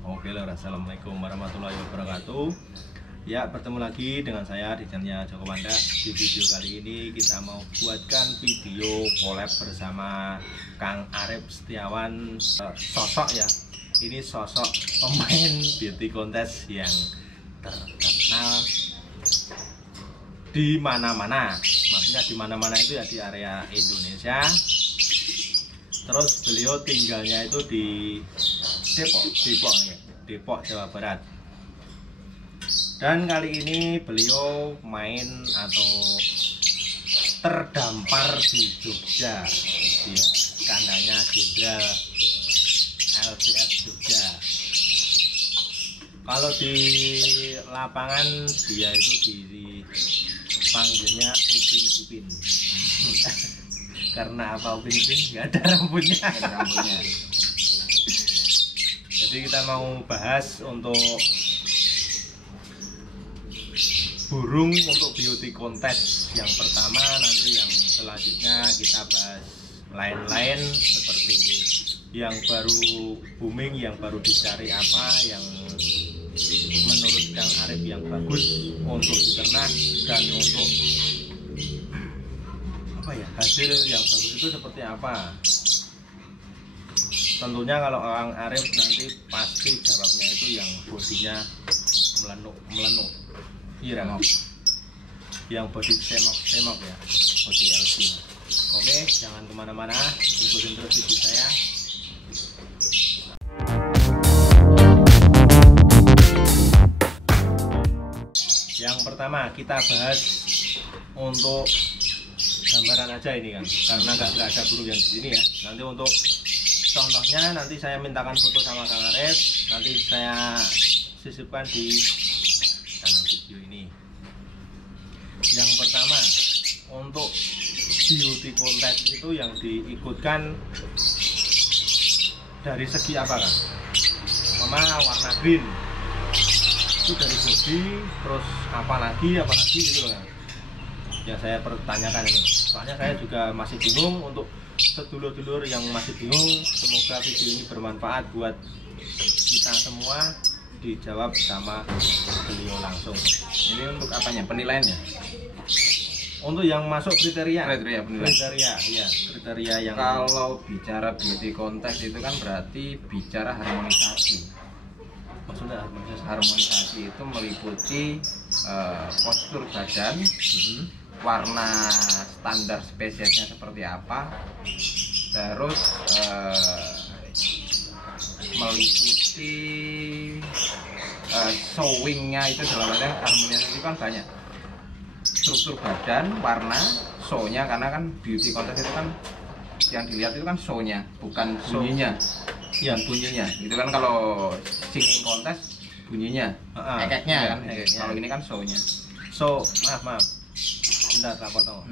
Oke lor, assalamualaikum warahmatullahi wabarakatuh. Ya, bertemu lagi dengan saya di channelnya Joko Panda. Di video kali ini kita mau buatkan video collab bersama Kang Arif Setiawan. Sosok ya, ini sosok pemain beauty contest yang terkenal di mana-mana. Maksudnya di mana-mana itu ya di area Indonesia. Terus beliau tinggalnya itu di Depok, Jawa Barat. Dan kali ini beliau main atau terdampar di Jogja, di kandangnya Jenderal LCS Jogja. Kalau di lapangan dia itu dipanggilnya Upin. Karena apa Upin? Nggak ada rambutnya. Jadi kita mau bahas untuk burung untuk beauty contest yang pertama, nanti yang selanjutnya kita bahas lain-lain seperti yang baru booming, yang baru dicari apa, yang menurut Kang Arif yang bagus untuk diternak dan untuk apa ya, hasil yang bagus itu seperti apa. Tentunya kalau Kang Arif nanti pasti jawabnya itu yang bodinya melenuk. Iya, yang body semok ya, body LC. Oke, jangan kemana-mana, ikutin terus video saya. Yang pertama kita bahas untuk gambaran aja ini kan, karena nggak ada burung yang di sini ya. Nanti untuk contohnya nanti saya mintakan foto sama Kang Arif, nanti saya sisipkan di kanal video ini. Yang pertama untuk beauty contest itu yang diikutkan dari segi apa kan? Pertama warna green itu dari body, terus apalagi gitu kan? Yang saya pertanyakan ini. Soalnya saya juga masih bingung. Untuk sedulur-dulur yang masih bingung, semoga video ini bermanfaat buat kita semua. Dijawab sama beliau langsung. Ini untuk apanya? Penilaiannya? Untuk yang masuk kriteria yang kalau bicara beauty contest itu kan berarti bicara harmonisasi. Maksudnya harmonisasi itu meliputi postur badan, warna standar spesiesnya seperti apa, terus meliputi showingnya. Itu dalam artian harmonisasi itu kan banyak, struktur badan, warna, show-nya, karena kan beauty contest itu kan yang dilihat itu kan show-nya, bukan bunyinya. Ya, bunyinya itu kan kalau singing contest bunyinya, ekeknya kan. Kalau ini kan show-nya. So, maaf bentar, tak potong.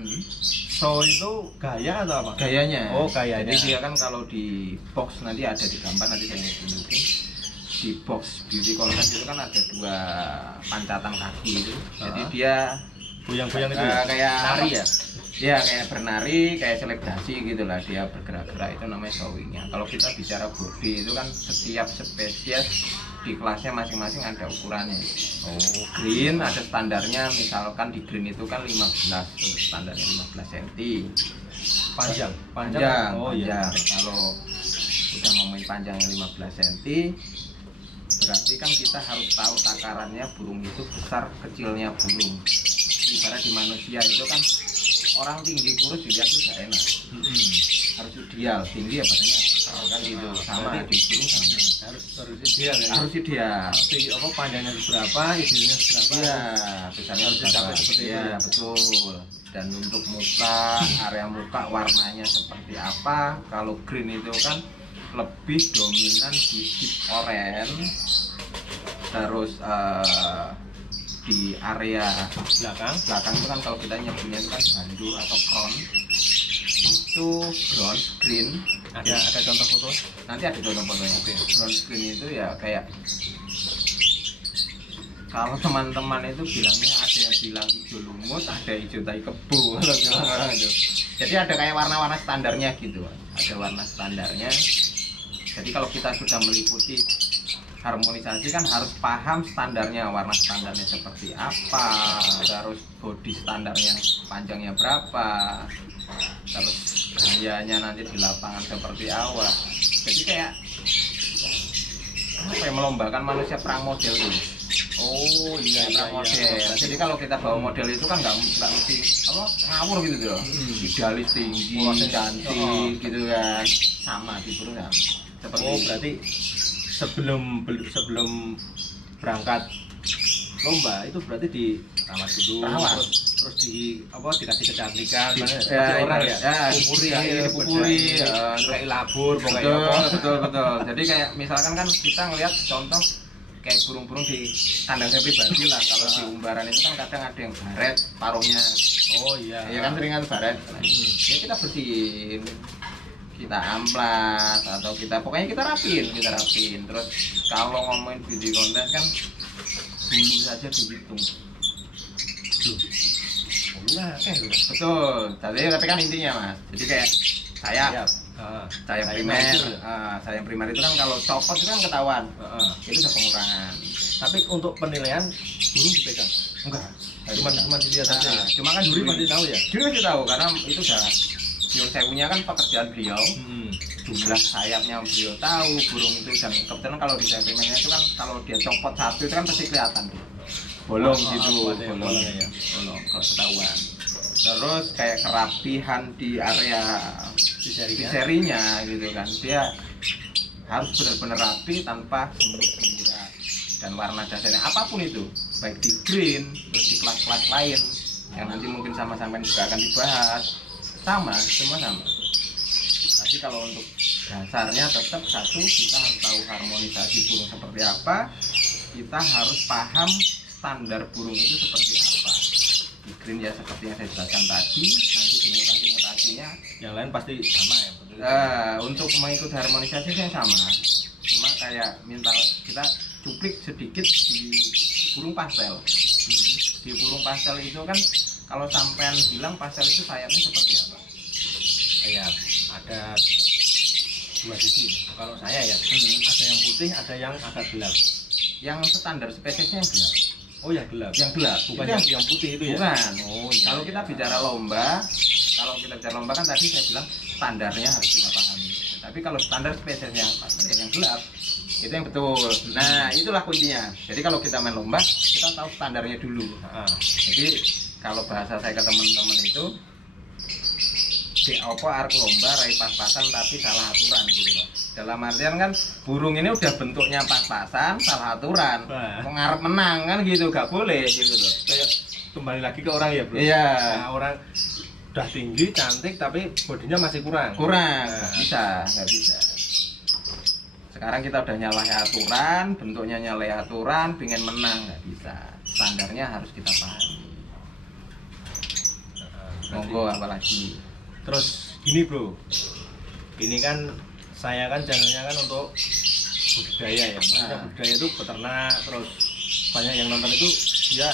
So itu gaya atau apa? Gayanya. Oh, gayanya. Jadi dia kan kalau di box nanti ada di gambar, nanti saya tunjukin. Di box beauty contest itu kan ada dua pancatan kaki itu. Jadi dia goyang-goyang itu kayak nari ya? Ya kayak bernari, kayak selebrasi gitulah, dia bergerak-gerak, itu namanya showingnya. Kalau kita bicara body itu kan setiap spesies di kelasnya masing-masing ada ukurannya. Oh, green ada standarnya, misalkan di green itu kan 15, untuk standarnya 15 cm. Panjang. Oh iya. Kalau udah ngomongin panjangnya 15 cm, berarti kan kita harus tahu takarannya burung itu besar kecilnya burung. Ibarat di manusia itu kan orang tinggi kurus dilihat itu gak enak. Harus ideal, tinggi ya badannya kan gitu. Sama di burung sama. Harus ideal ya. Harus ideal. Apa panjangnya berapa, idealnya berapa? Iya, misalnya harus dicapai seperti itu. Ya, betul. Dan untuk muka, area muka warnanya seperti apa? Kalau green itu kan lebih dominan di deep orange. Terus di area belakang itu kan kalau kita nyebutnya itu kan bandur atau crown, itu bronze green. Ada contoh foto? Nanti ada contoh fotonya. Oke. Bronze green itu ya kayak, kalau teman-teman itu bilangnya, ada yang bilang hijau lumut, ada hijau tai kebo. Jadi ada kayak warna-warna standarnya gitu, ada warna standarnya. Jadi kalau kita sudah meliputi harmonisasi kan harus paham standarnya, warna standarnya seperti apa, terus body standarnya panjangnya berapa, terus gayanya nanti di lapangan seperti apa. Jadi kayak apa ya, melombakan manusia perang model gitu. Oh iya, Perang model. Jadi kalau kita bawa model itu kan nggak mesti apa ngawur gitu loh. Idealis tinggi, cantik gitu kan. Sama di burung ya. Seperti Oh berarti sebelum berangkat lomba itu berarti dirawat dulu, Perawat. terus di apa dikasih kecantikan, seperti ya, orang ya, dipupuri, dipupuri, terus kayak labur, pokoknya betul, apa. betul. Jadi kayak misalkan kan kita ngelihat contoh kayak burung-burung di kandang saya pribadi lah. Kalau di umbaran itu kan kadang ada yang baret paruhnya, Oh iya, ya kan seringan baret. Ya kita bersihin, kita amplas atau kita pokoknya kita rapin. Terus kalau ngomongin beauty contest kan bulu saja dihitung. Nah, Betul. Tapi kan intinya mas. Jadi kayak saya yang primer itu kan kalau copot itu kan ketahuan. Itu udah pengurangan. Tapi untuk penilaian burung dipegang? Enggak. Cuma dilihat aja ya? Cuma kan Juri pasti tahu ya? Juri pasti tahu karena itu udah Nyun Sewunya kan pekerjaan beliau. Jumlah sayapnya beliau tahu, burung itu, dan kebetulan kalau di saya primernya itu kan kalau dia copot satu itu kan pasti kelihatan bolong gitu, bolong kalau ketahuan. Terus kayak kerapihan di area di serinya gitu kan, dia harus benar-benar rapi tanpa semut-semutan, dan warna dasarnya apapun itu, baik di green terus di kelas-kelas lain yang nanti mungkin sama-sama juga akan dibahas, semua sama. Tapi kalau untuk dasarnya tetap satu, kita harus tahu harmonisasi burung seperti apa, kita harus paham standar burung itu seperti apa. Di green ya seperti yang saya jelaskan tadi, nanti di mutasi-mutasinya yang lain pasti sama ya? untuk mengikuti harmonisasi yang sama, cuma kayak minta kita cuplik sedikit di burung pastel. Di burung pastel itu kan kalau sampean bilang pastel itu sayapnya seperti apa? Ya ada dua sisi. Kalau saya ya, ada yang putih, ada yang agak gelap. Yang standar spesiesnya yang gelap. Oh ya gelap. Yang gelap, bukan itu yang putih itu ya? Bukan. Oh iya. Kalau kita bicara lomba, kan tadi saya bilang standarnya harus kita pahami. Tapi kalau standar spesiesnya yang gelap, itu yang betul. Nah itulah kuncinya. Jadi kalau kita main lomba, kita tahu standarnya dulu. Jadi kalau bahasa saya ke teman-teman itu, di apa arek lomba rai pas-pasan tapi salah aturan gitu loh. Dalam artian kan burung ini udah bentuknya pas-pasan, salah aturan, ngarep menang kan gitu, gak boleh gitu loh. Kayak kembali lagi ke orang ya bro. Iya. Nah, orang udah tinggi, cantik tapi bodinya masih kurang. Nggak bisa. Sekarang kita udah nyalahi aturan, bentuknya nyalahi aturan, pengen menang nggak bisa. Standarnya harus kita pahami. Monggo apalagi. Terus gini bro, ini kan saya kan channelnya kan untuk budidaya ya, maksudnya budidaya itu peternak, terus banyak yang nonton itu dia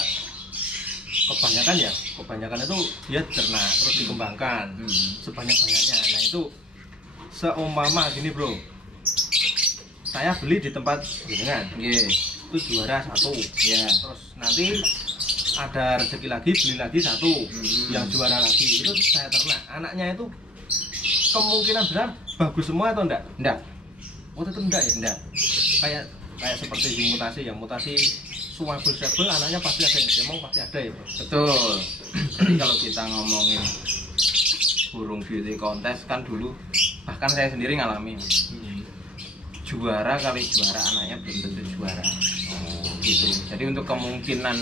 kebanyakan itu dia ternak terus dikembangkan sebanyak-banyaknya. Nah itu seumpama gini bro, saya beli di tempat jenengan, itu juara 1 ya, terus nanti ada rezeki lagi beli lagi 1 yang juara lagi, itu saya ternak, anaknya itu kemungkinan besar bagus semua atau enggak? Enggak. Oh tetap enggak ya? Enggak. Kayak seperti di mutasi suabel anaknya pasti ada yang demong, pasti ada ya bro? Betul. Jadi kalau kita ngomongin burung beauty contest kan dulu, bahkan saya sendiri ngalamin juara kali juara anaknya belum tentu juara. Gitu. Jadi untuk kemungkinan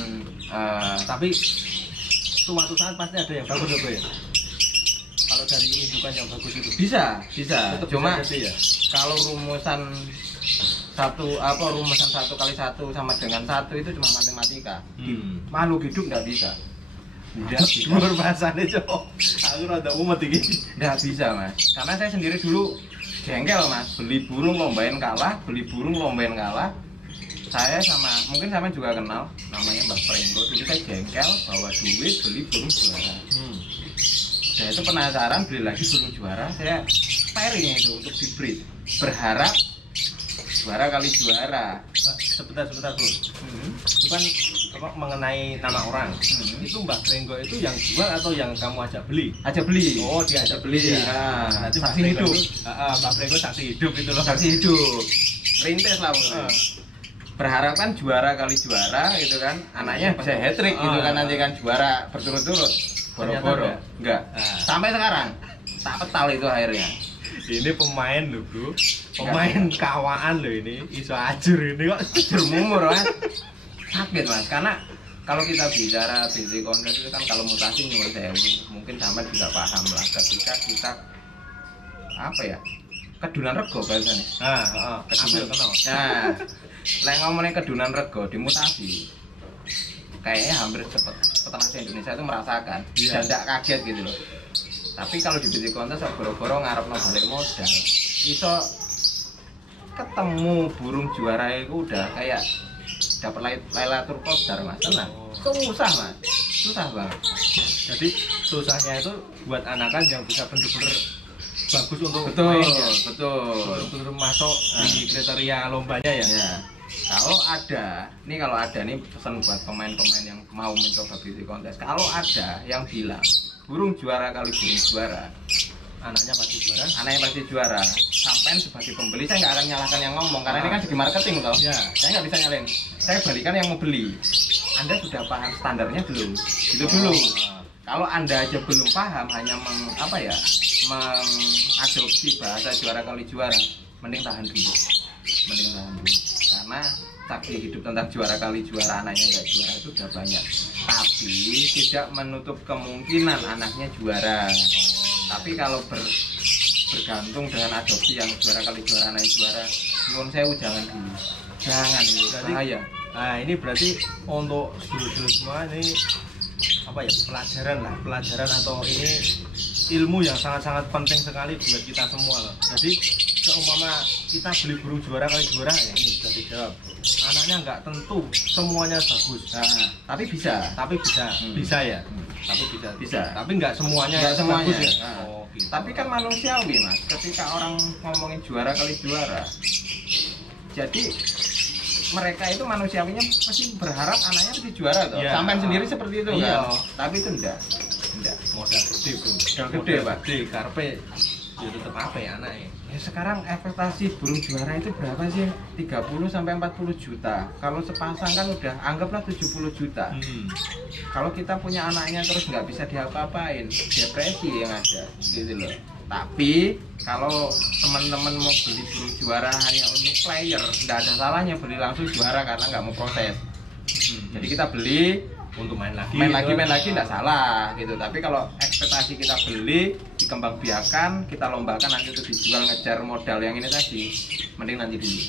tapi suatu saat pasti ada yang bagus ya? Kalau dari indukan yang bagus itu bisa. Cuma bisa ya? Kalau rumusan 1 kali 1 sama dengan 1 itu cuma matematika. Makhluk hidup nggak bisa. Nggak bisa bahasanya cok. Aku rada umat ini. Nggak bisa mas. Karena saya sendiri dulu jengkel mas. Beli burung lombain kalah. Saya mungkin sama juga kenal, namanya Mbak Pringgo. Dulu saya jengkel bawa duit beli burung juara. Saya itu penasaran beli lagi burung juara. Saya pairing itu untuk di breed, berharap juara kali juara. Sebentar bro. Itu kan apa, mengenai nama orang. Itu Mbah Brenggo itu yang jual atau yang kamu ajak beli? Aja beli. Oh, dia ajak beli ya. Nah, Nanti saksi hidup. Mbah Brenggo saksi hidup itu loh. Saksi hidup. Rintis lah pokoknya. Berharap kan juara kali juara gitu kan, anaknya bisa hat trick gitu kan, nanti kan juara berturut-turut. Boro-boro enggak. Sampai sekarang tak petal itu akhirnya. Ini pemain loh bro, pemain kawaan loh ini, iso ajur ini kok. Ajur mumur mas, sakit mas, karena kalau kita bicara basic contest itu kan kalau mutasi nyuwun sewu, mungkin sampai juga paham lah ketika kita apa ya, kedunan rego bahasanya. Kedunan kenal. Nah, lek ngomongin kedunan rego dimutasi, kayaknya hampir peternak Indonesia itu merasakan, dan tidak kaget gitu loh. Tapi kalau di basic contest boro-boro ngarepno balik modal, iso ketemu burung juara itu udah kayak dapat Lailatul Qadar mas, tenang. Susah mas, susah banget. Jadi susahnya itu buat anakan yang bisa bener-bener bagus untuk betul, main, ya? betul masuk di kriteria lombanya ya. Ya. Kalau ada nih pesan buat pemain-pemain yang mau mencoba basic contest. Kalau ada yang bilang burung juara kali burung juara, anaknya pasti juara. Anaknya pasti juara. Sampai sebagai pembeli saya nggak akan nyalahkan yang ngomong karena ini kan segi marketing toh. Ya. Saya nggak bisa nyalain. Saya balikan yang mau beli. Anda sudah paham standarnya belum? Itu dulu. Kalau Anda aja belum paham, hanya mengadopsi bahasa juara kali juara, mending tahan dulu. Karena saksi hidup tentang juara kali juara anaknya nggak juara itu udah banyak. Tapi tidak menutup kemungkinan anaknya juara. Tapi kalau bergantung dengan adopsi yang juara kali juara anaknya juara, nyuwun sewu jangan dulu. Jangan itu bahaya. Nah ini berarti untuk dulu semua ini apa ya, pelajaran atau ini ilmu yang sangat-sangat penting sekali buat kita semua loh. Jadi seumpama kita beli burung juara kali juara ya ini sudah dijawab. Anaknya nggak tentu semuanya bagus. Nah, tapi bisa ya. Tapi bisa. Tapi nggak semuanya bagus ya. Nah, gitu. Tapi kan manusiawi mas. Ketika orang ngomongin juara kali juara, jadi mereka itu manusiawinya pasti berharap anaknya pasti juara toh. Ya. Sampai sendiri seperti itu iya. Kan. Tapi itu enggak. Modal gede bro. Gede pak. Karpe ya tetap apa ya anaknya. Ya sekarang ekspektasi burung juara itu berapa sih? 30 sampai 40 juta. Kalau sepasang kan udah anggaplah 70 juta. Kalau kita punya anaknya terus nggak bisa diapa-apain, depresi yang ada gitu loh. Tapi kalau teman-teman mau beli burung juara hanya untuk player, nggak ada salahnya beli langsung juara karena nggak mau proses. Jadi kita beli untuk main lagi nggak salah gitu. Tapi kalau ekspektasi kita beli dikembangbiakan, kita lombakan nanti itu dijual ngejar modal yang ini tadi, mending nanti dulu.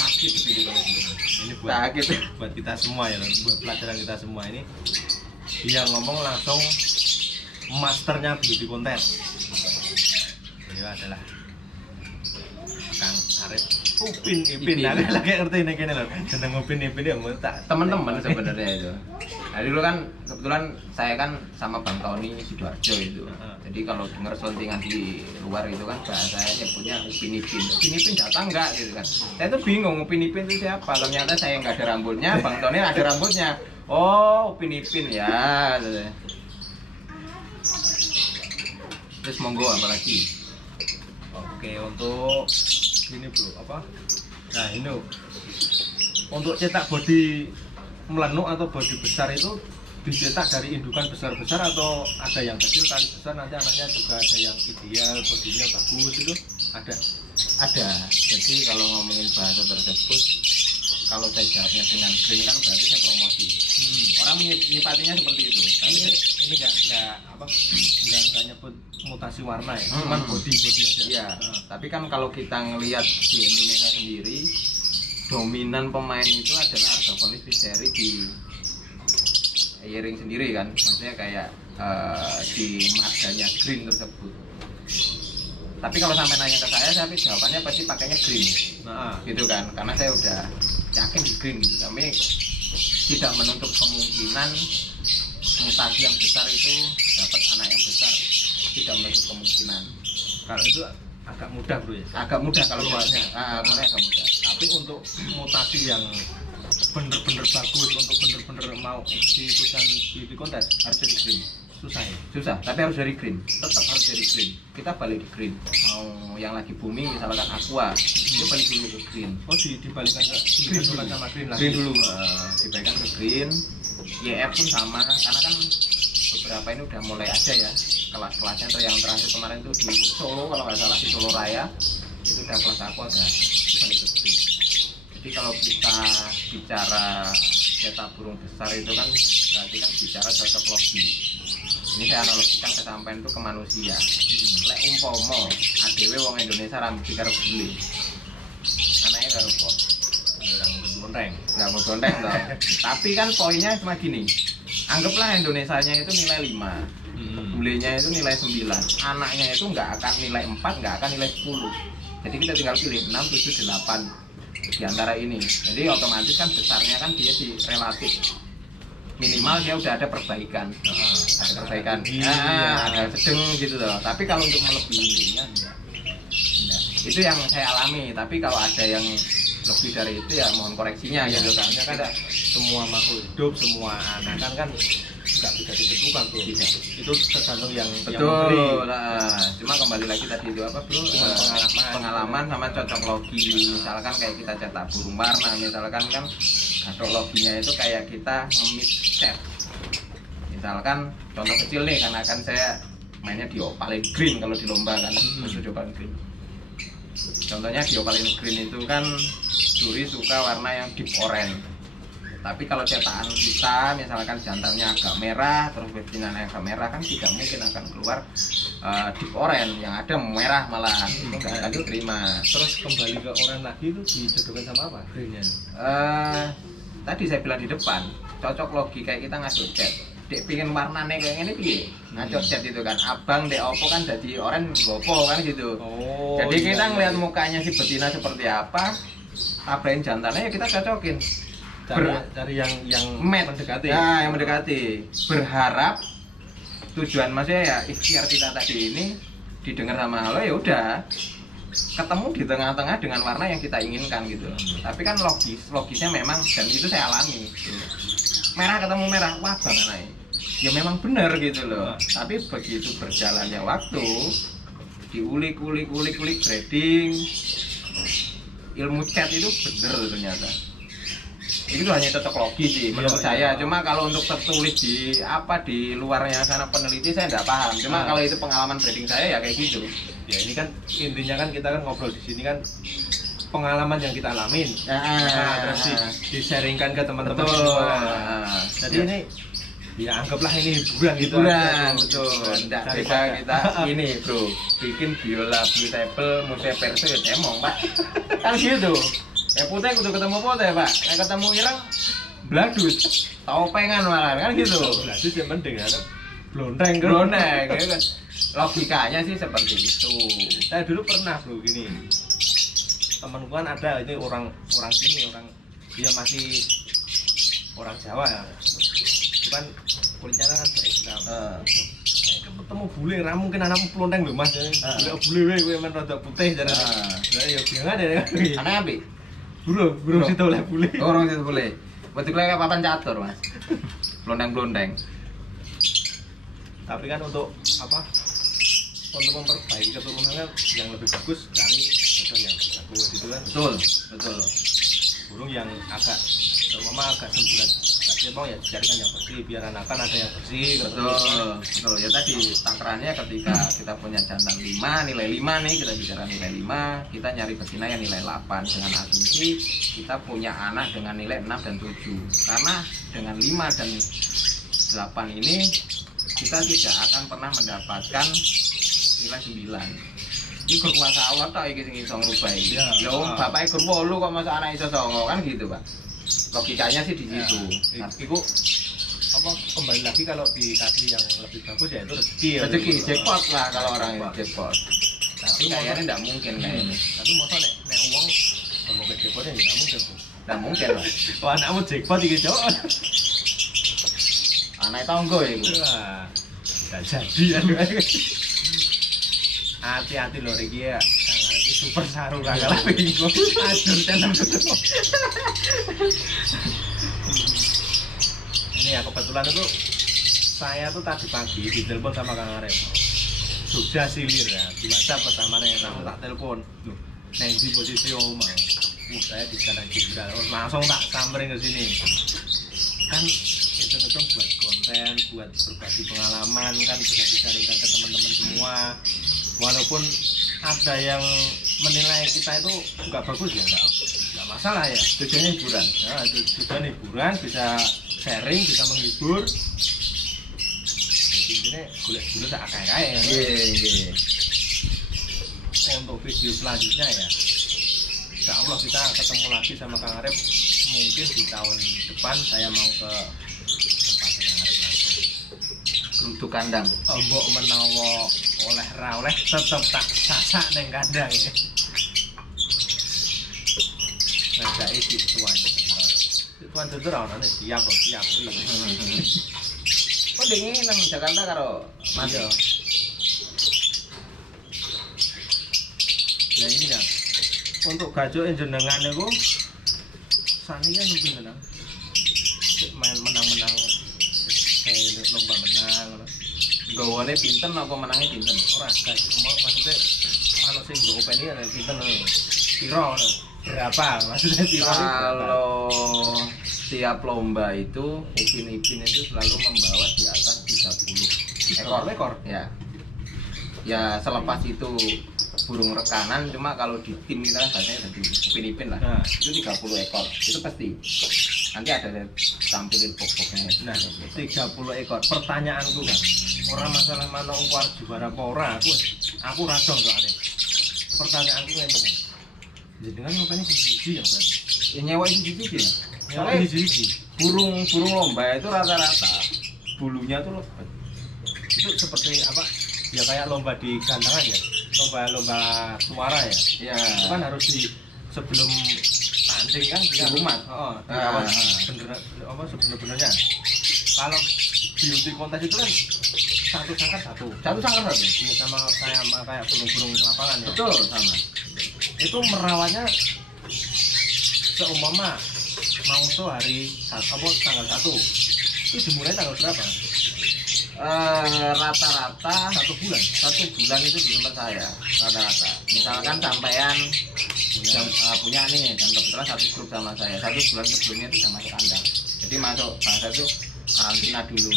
Sakit gitu. Ini buat kita semua ya, buat pelajaran kita semua ini. Dia ngomong langsung masternya beauty contest. Ini adalah Kang Arif Upin Ipin. Nah, lagi ngerti nih kene lho. Jeneng Upin Ipin ya tak teman-teman sebenarnya itu. Nah, dulu kan kebetulan saya kan sama Bang Tony Sidoarjo itu. Jadi kalau dengar sontingan di luar itu kan bahasanya nyebutnya Upin Ipin. Upin Ipin datang enggak gitu kan. Saya tuh bingung Upin Ipin itu siapa. Ternyata saya nggak ada rambutnya, Bang Tony ada rambutnya. Oh, Upin Ipin ya. Terus monggo apalagi? Oke, untuk ini bro, apa? Nah ini untuk cetak body melenuk atau body besar itu dicetak dari indukan besar-besar atau ada yang kecil kali besar, nanti anaknya juga ada yang ideal, bodinya bagus itu ada. Jadi kalau ngomongin bahasa tersebut, kalau saya jawabnya dengan green kan berarti saya promosi. Orang menyipatinya seperti itu. Tapi ini nggak nyebut mutasi warna ya, cuman body aja. Iya. Tapi kan kalau kita ngelihat di Indonesia sendiri, dominan pemain itu adalah Argopolis Fishery di Yering sendiri kan, maksudnya kayak di marganya green tersebut. Tapi kalau sampai nanya ke saya jawabannya pasti pakainya green, gitu kan, karena saya udah yakin di green gitu. Kami tidak menutup kemungkinan mutasi yang besar itu dapat anak yang besar, tidak menutup kemungkinan. Kalau itu agak mudah bro ya. Agak mudah kalau Keluarnya. keluarnya agak mudah. Tapi untuk mutasi yang bener-bener bagus, untuk bener-bener mau diikutkan beauty contest harus jadi green. Susah ya. Susah, tapi harus dari green. Tetap harus dari green. Kita balik ke green. Mau yang lagi booming misalkan aqua, itu balik dulu ke green. Oh dibalikan ke Green dulu. sama green lagi. Green dulu, dibalikan ke green. YF pun sama, karena kan beberapa ini udah mulai ada ya kelas-kelasnya. Yang terakhir kemarin itu di Solo, kalau nggak salah di Solo Raya, itu udah kelas aqua kan. Itu balik ke green. Jadi kalau kita bicara cetak burung besar itu kan berarti kan bicara cocok logi. Ini saya analogikan kesampaian itu ke manusia. Lek umpomo ADW wong Indonesia rambut karo bule. Anaknya karo kok. Rambut bonteng. Nggak mau bonteng toh. Tapi kan poinnya cuma gini. Anggaplah Indonesianya itu nilai 5. Bulenya itu nilai 9. Anaknya itu nggak akan nilai 4, nggak akan nilai 10. Jadi kita tinggal pilih 6, 7, 8 di antara ini. Jadi otomatis kan besarnya kan dia di relatif. Minimal dia udah ada perbaikan, ada perbaikan, ada sedang gitu loh. Tapi kalau untuk melebihi enggak. Itu yang saya alami. Tapi kalau ada yang lebih dari itu ya mohon koreksinya gitu kan. Ya kan semua makhluk hidup, semua anak kan nggak bisa ditentukan tuh. Itu tergantung yang betul. Nah, cuma kembali lagi tadi itu apa bro? Pengalaman sama cocok logi. Misalkan kayak kita cetak burung warna, misalkan kan cocok loginya itu kayak kita nge-mix cat. Misalkan contoh kecil nih, karena kan saya mainnya di opalin green kalau di lomba kan, khusus di opalin green. Contohnya di opalin green itu kan juri suka warna yang deep orange. Tapi kalau cetakan kita misalkan jantannya agak merah, terus betinanya agak merah, kan tidak mungkin akan keluar deep orange, yang ada merah malah. Itu nggak akan diterima. Terus kembali ke orange lagi itu dijodohkan sama apa? Greennya. Tadi saya bilang di depan, cocok logi kayak kita ngaduk cat. Dek pingin warnanya kayak gini piye? Ngajak cat itu kan. Abang dek opo kan jadi orange gopo kan gitu. Oh, jadi iya, kita ngeliat iya. mukanya si betina seperti apa, tabrain jantannya ya kita cocokin. Dari yang mendekati. Ya, yang mendekati. Berharap tujuan maksudnya ya ikhtiar kita tadi ini didengar sama Allah, ya udah ketemu di tengah-tengah dengan warna yang kita inginkan gitu. Tapi kan logisnya memang, dan itu saya alami. Merah ketemu merah, wah banget naik. Ya memang benar gitu loh. Tapi begitu berjalannya waktu, diulik grading, ilmu cat itu bener ternyata. Itu hanya cocok logi sih menurut saya. Cuma kalau untuk tertulis di luarnya sana peneliti saya nggak paham. Cuma kalau itu pengalaman breeding saya ya kayak gitu. Ya ini kan intinya kan kita kan ngobrol di sini kan pengalaman yang kita alamin. Terus di-sharingkan ke teman-teman semua. Jadi ini ya anggaplah ini hiburan gitu. Betul. Nggak bisa kita ini bro, bikin biola blue table musim perso ya cemong pak. Kan gitu. Ya putih kudu ketemu putih pak, ketemu ireng bladus, topengan malah kan gitu. Bladus yang penting kan, blondeng kan. Logikanya sih seperti itu. Saya dulu pernah bro gini, temanku kan ada ini orang sini, dia masih orang Jawa ya, itu kan kulitnya kan kayak Islam. Ketemu bule, mungkin anakmu blondeng loh mas, bule gue emang rada putih jadi. Ya bilang ada kan. Anaknya apa? Burung situ oleh bule. Orang situ boleh. Betul kayak papan catur mas. Blondeng. Tapi kan untuk apa? Untuk memperbaiki keturunannya yang lebih bagus cari contoh yang bagus itu kan. Betul. Burung yang agak semburat, agak cebong ya dicarikan yang bersih biar anakan ada yang bersih. Betul. Ya tadi takarannya ketika kita punya jantan 5, nilai 5 nih, kita bicara nilai 5, kita nyari betina yang nilai 8 dengan asumsi kita punya anak dengan nilai 6 dan 7. Karena dengan 5 dan 8 ini kita tidak akan pernah mendapatkan nilai 9. Ini berkuasa Allah tak iki sing iso ngrubahi. Ya wong bapake gur 8 kok masa anak iso 9 kan gitu, Pak. Logikanya sih di situ. Iku apa kembali lagi kalau dikasih yang lebih bagus ya itu rezeki. Jackpot lah kalau orang itu jackpot. Tapi kayaknya enggak mungkin kayaknya. Tapi masa nek uang ngomong ke jackpotnya enggak mungkin. Enggak mungkin lah. Wah, anakmu jackpot iki, Cok. Anak tonggo itu. Wah. Enggak jadi. hati-hati loh Riki ya. Kang Arep super saru kalah bingung. Aduh tenan betul. Ini ya kebetulan itu saya tuh tadi pagi ditelepon sama Kang Arep. Jogja Silir ya, di WhatsApp pertama nih, tak telepon. Loh, neng di posisi omah. Saya di Jalan Jenderal, langsung tak samperin ke sini. Kan hitung-hitung buat konten, buat berbagi pengalaman kan bisa disaringkan ke teman-teman semua. Walaupun ada yang menilai kita itu nggak bagus ya nggak masalah ya. Tujuannya hiburan. Nah, tujuan hiburan, bisa sharing, bisa menghibur. Jadi intinya golek-golek tak akeh-akeh ya. Iya. Untuk video selanjutnya ya, insya Allah kita ketemu lagi sama Kang Arep. Mungkin di tahun depan saya mau ke tempat Kang Arep langsung. Geruduk kandang. Mbok menawa oleh ra oleh tetep tak sasak neng kandang ya. Ngajak iki tuan sebentar. Tuan sebentar ana siap kok siap. Kok dingin nang Jakarta karo Mas? Iya. Nah ini kan untuk gajo jenengan niku sanian mungkin menang. Main menang-menang kayak lomba menang ngono. Gawane pinten apa menangnya pinten? Ora gajo maksudnya ana sing mbok openi ana pinten piro ngono. Berapa maksudnya piro? Kalau tiap lomba itu Upin-Ipin itu selalu membawa di atas 30 ekor. Ya. Ya selepas itu burung rekanan, cuma kalau di tim kita kan biasanya jadi Upin-Ipin lah. Nah, itu 30 ekor. Itu pasti. Nanti ada tampilin pokoknya. Nah, 30 ekor. Pertanyaanku kan, orang masalah mana ungkar juara apa ora, aku radong soalnya. Pertanyaanku ngene kan. Jenengan ngopeni siji ya berarti. Ya nyewa siji-siji ya. Soalnya siji. Burung lomba itu rata-rata bulunya tuh lebat. Itu seperti apa? Ya kayak lomba di gandangan ya. Lomba suara ya. Ya. Itu kan harus di sebelum tanding kan Di rumah. Oh, dirawat bener apa sebenarnya. Kalau beauty kontes itu kan satu sangkar satu. Satu sangkar satu. Iya sama kayak burung-burung lapangan ya. Betul sama. Itu merawatnya seumpama mau hari tanggal 1 itu dimulai tanggal berapa? Rata-rata Satu bulan. itu di tempat saya rata-rata. Misalkan sampean punya nih dan kebetulan satu grup sama saya, 1 bulan sebelumnya itu sudah masuk kandang. Jadi masuk bahasa itu karantina dulu.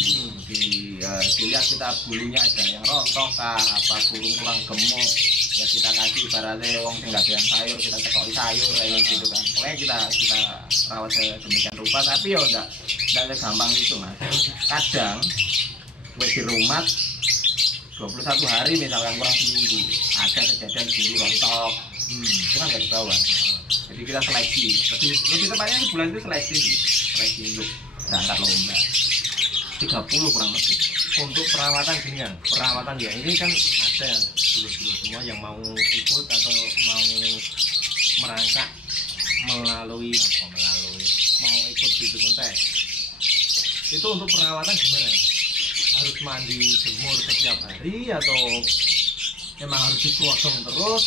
Dilihat kita bulunya ada yang rontok kah, apa burung kurang gemuk, ya kita kasih ibaratnya wong sing gadean sayur, kita cekoki sayur kayak gitu kan. Pokoknya kita rawat sedemikian rupa, tapi ya enggak segampang itu Mas. Kadang wis di rumah 21 hari misalkan kurang seminggu ada kejadian bulu rontok, itu kan nggak dibawa. Jadi kita seleksi, lebih tepatnya sebulan itu seleksi untuk berangkat lomba 30 kurang lebih. Untuk perawatan gini kan, perawatan ya ini kan ada yang dulu semua yang mau ikut atau mau merangkak melalui mau ikut di kontes. Itu untuk perawatan gimana? Harus mandi jemur setiap hari atau emang harus dipotong terus?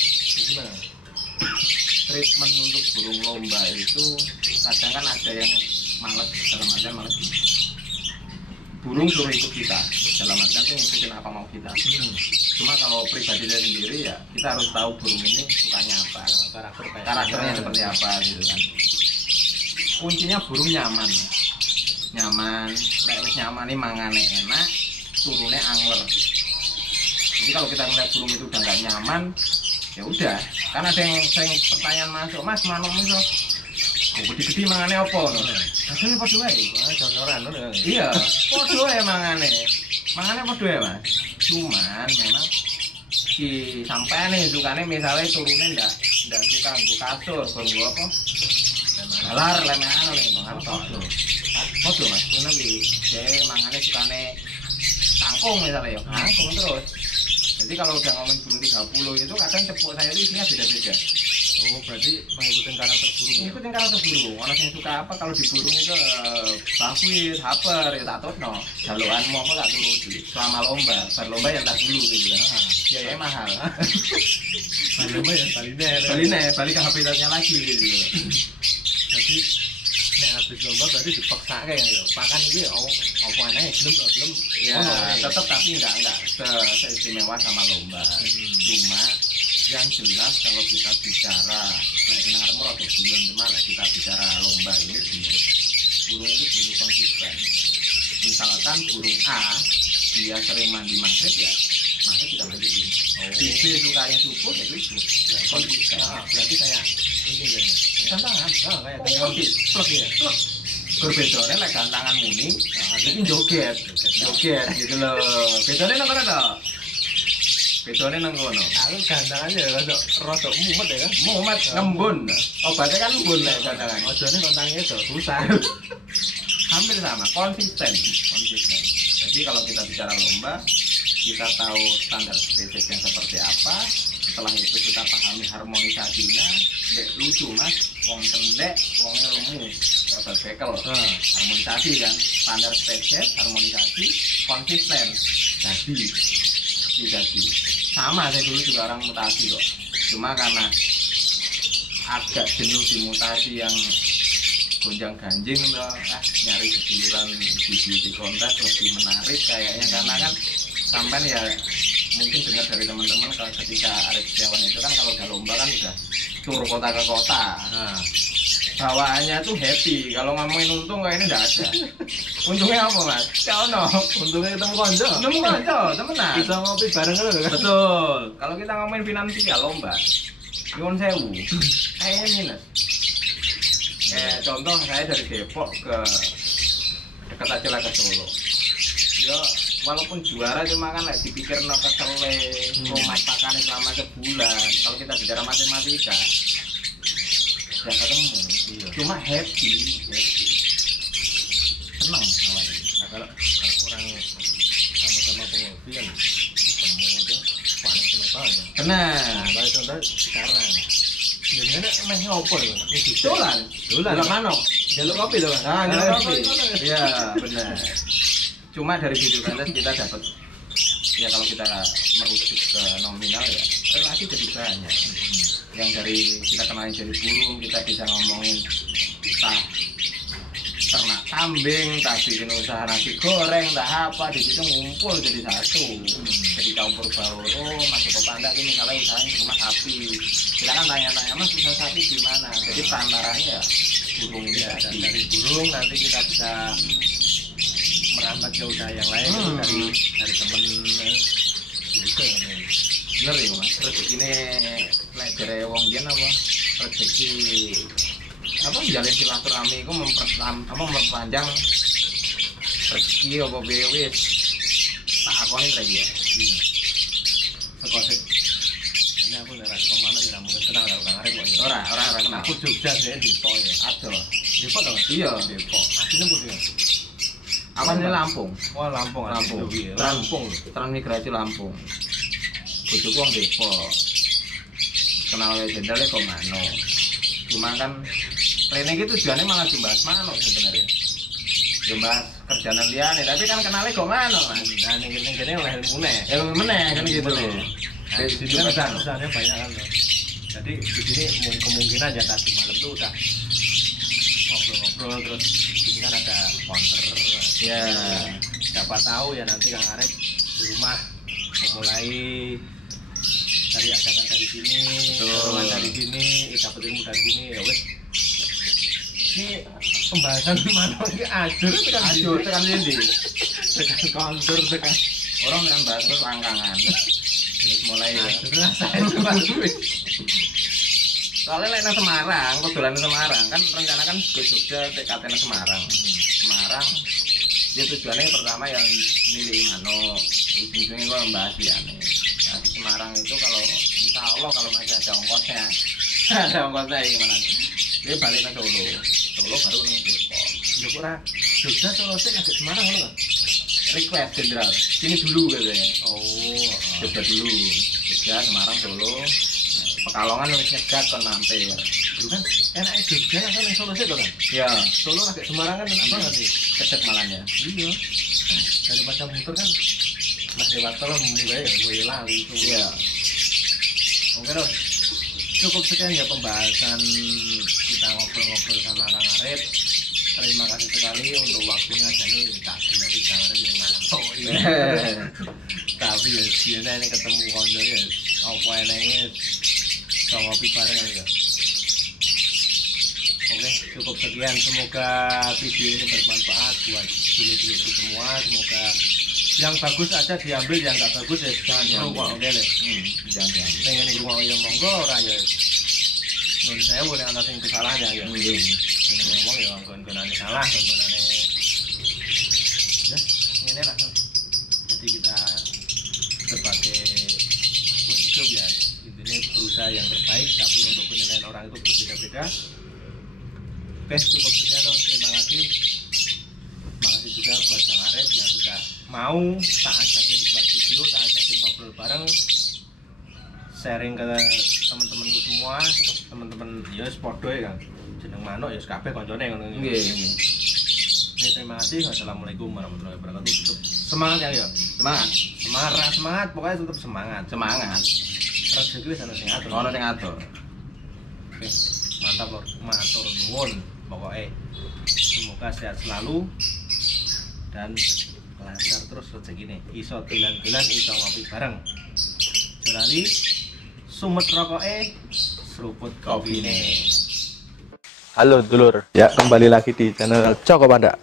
Gimana? Treatment untuk burung lomba itu kadang kan ada yang malas, dalam artian malas. Burung suruh ikut kita, dalam artian tuh ngikutin apa mau kita. Cuma kalau pribadi saya sendiri ya kita harus tahu burung ini sukanya apa, karakternya seperti apa gitu kan. Kuncinya burung nyaman, nyaman ini mangane enak, turunnya angler. Jadi kalau kita ngeliat burung itu udah nggak nyaman, ya udah. Kan ada yang pertanyaan masuk, Mas manom itu, gede-gede mangane apa? Hasilnya podo wae. Iya, podo wae mangane podo wae Mas. Cuman memang si sampaiane sukane misalnya turunnya ndak suka nggo kasur, nggo apa? Alar lemehan nih, mangan podo Mas. Ngono ki, dhewe mangane sukane kangkung misalnya ya, kangkung terus. Jadi kalau udah ngomong burung 30 itu kadang cepuk saya itu isinya beda-beda. Oh, berarti mengikuti karakter burung. Ngikutin karakter burung. Orang yang suka apa kalau di burung itu bakuit, haper, ya tak tutno. Jaluan mau tak turuti. Selama lomba, berlomba yang tak dulu gitu kan. Biayanya mahal. Lomba ya Balik ke habitatnya lagi gitu. Jadi nek habis lomba berarti dipaksake ya. Pakan iki apa aneh gelem. Ya, tetap tapi enggak seistimewa sama lomba. Cuma yang jelas kalau kita bicara dengarmu atau bulan cuma kita bicara lomba ini burung itu burung konsisten. Misalkan burung A dia sering mandi maghrib ya maka kita mandiin. B sukanya subuh ya itu konsisten. Berarti kayak ini kayaknya. Gantangan Kayak plek ya. berbedanya lek gantangan muni ini joget gitu loh. Bedanya nang kono to. Bedanya nang kono. Aku gantangannya rada mumet ya kan. Mumet ngembun. Obatnya kan embun lek gantangan. Ojone kontangnya itu susah. Hampir sama, konsisten. Jadi kalau kita bicara lomba, kita tahu standar spesifik yang seperti apa. Setelah itu kita pahami harmonisasinya. Dek lucu mas, wong tendek, wongnya lemu, dapat bekel. Harmonisasi kan, standar spesies, harmonisasi, konsisten. Jadi sama saya dulu juga orang mutasi kok. Cuma karena agak jenuh di mutasi yang gonjang ganjing nyari kejujuran di kontes lebih menarik kayaknya karena kan sampai ya mungkin dengar dari teman-teman kalau ketika Arif Setiawan itu kan kalau udah lomba kan udah tur kota ke kota bawaannya tuh happy kalau ngomongin untung kayak ini enggak ada. Untungnya apa mas? Ono Untungnya ketemu konco temenan bisa ngopi bareng kan. Betul. Kalau kita ngomongin finansial lomba nyuwun sewu kayaknya minus. Kayak contoh saya dari Depok ke dekat aja lah ke Solo. Ya walaupun juara cuma kan dipikir no kesele rumah pakannya selama sebulan. Kalau kita bicara matematika ya ketemu. Cuma happy. Senang awalnya. Kalau kurang sama-sama penghobi kan ketemu aja paling seneng banget. Benar. Baik contoh sekarang. Jadi emang ngopo ya? Dolan manuk. Jaluk kopi tuh kan? Nah, jaluk kopi. Iya, benar. Cuma dari video kontes kita dapat ya kalau kita merujuk ke nominal ya relasi jadi banyak. Yang dari kita kenalin dari burung kita bisa ngomongin entah ternak kambing, tak bikin usaha nasi goreng, tak apa di situ ngumpul jadi satu, jadi campur baur. Oh masuk ke Panda ini kalau usahanya cuma sapi, kita kan tanya-tanya mas usaha sapi gimana? Jadi perantaranya ya burung Ya, tadi. dari burung nanti kita bisa merambat ke usaha yang lain dari temen gitu ya. Bener ya mas, rezeki ini lek jare wong biyen apa rezeki apa jalin silaturahmi itu memperpanjang rezeki apa piye wis tak akoni ta ya. Sekosek. Ini aku nek ras kemana ya mungkin kenal karo Kang Arif kok ya. Ora kenal. Aku Jogja sih Depok ya. Ado. Depok to? Iya. Depok. Aslinya putih ya. Apa ini Lampung? Wah Lampung. Lampung. Transmigrasi Lampung. Bojoku wong Depok. Kenal jenderalnya kok Mano. Cuma kan rene iki tujuannya malah jembas manuk sebenarnya. Jembas kerjaan liane, tapi kan kenalnya kok manuk Mas. Nah ning kene oleh ilmune. Ilmu meneh kan gitu loh. Di sini kan usahanya banyak kan. Jadi di sini kemungkinan ya tadi malam tuh udah ngobrol-ngobrol terus di sini kan ada counter. Ya, Siapa tahu ya nanti Kang Arif di rumah memulai dari ajakan dari sini, dorongan dari sini, dapat ilmu dari sini ya wes. Ini pembahasan mana ini ajur tekan ndi? tekan counter tekan Orang dengan bahasa langkangan. Terus mulai ya. ajur rasain banget. Soalnya lain nang Semarang, kebetulan Semarang kan rencana kan ke Jogja TKT nang Semarang. Semarang ya tujuannya pertama yang milih manuk, ujung-ujungnya gue membahas ya nih. Nah, di Semarang itu kalau insya Allah kalau masih ada ongkosnya ada ongkosnya gimana dia balik ke Solo baru nang Depok. Jogja Jogja Solo sih agak Semarang kan? Request jenderal sini dulu katanya. Oh, Jogja dulu, Jogja Semarang Solo. Nah, Pekalongan wis nyegat kon nampe ya. Dulu kan enak Jogja langsung yang Solo sih tuh kan. Ya, Solo lagi Semarang kan enak banget sih. cedek malannya. Iya. Daripada muter kan masih lewat tol mulai ya gue lali itu. Iya. Oke loh. Cukup sekian ya pembahasan kita ngobrol-ngobrol sama Kang Arif. Terima kasih sekali untuk waktunya jadi tak kembali jangan yang ngantuk ini. Tapi ya dia ini ketemu konco ya. Apa enaknya so ngopi bareng ya. Oke, cukup sekian. Semoga video ini bermanfaat buat dulu-dulu semua. Semoga yang bagus aja diambil, yang nggak bagus ya jangan diambil. Oke deh. Jangan diambil. Pengen ngomong ya monggo ora ya. Nun saya boleh ana sing kesalahan ya. Pengen ngomong ya nggon-gonane salah, nggon-gonane. Ya, ngene lah. Jadi kita sebagai hidup ya intinya berusaha yang terbaik, tapi untuk penilaian orang itu berbeda-beda. Oke, cukup sekian. Terima kasih. Makasih juga buat Kang Arif yang sudah mau tak ajakin buat video, tak ajakin ngobrol bareng, sharing ke teman-temanku semua, teman-teman ya podo ya kan. Jeneng manuk ya kabeh koncone ngono iki. Nggih. Terima kasih. Wassalamualaikum warahmatullahi wabarakatuh. Tetap semangat ya. Semangat. Semangat, pokoknya tetap semangat. Semangat. Rezeki wis ana sing ngatur. Ono sing ngatur. Oke, mantap lor. Matur nuwun. Pokoknya semoga sehat selalu dan lancar terus rezeki ini. Iso dolan-dolan, iso ngopi bareng. Jalali sumet rokoke, seruput kopine. Halo dulur, ya kembali lagi di channel Coko Panda.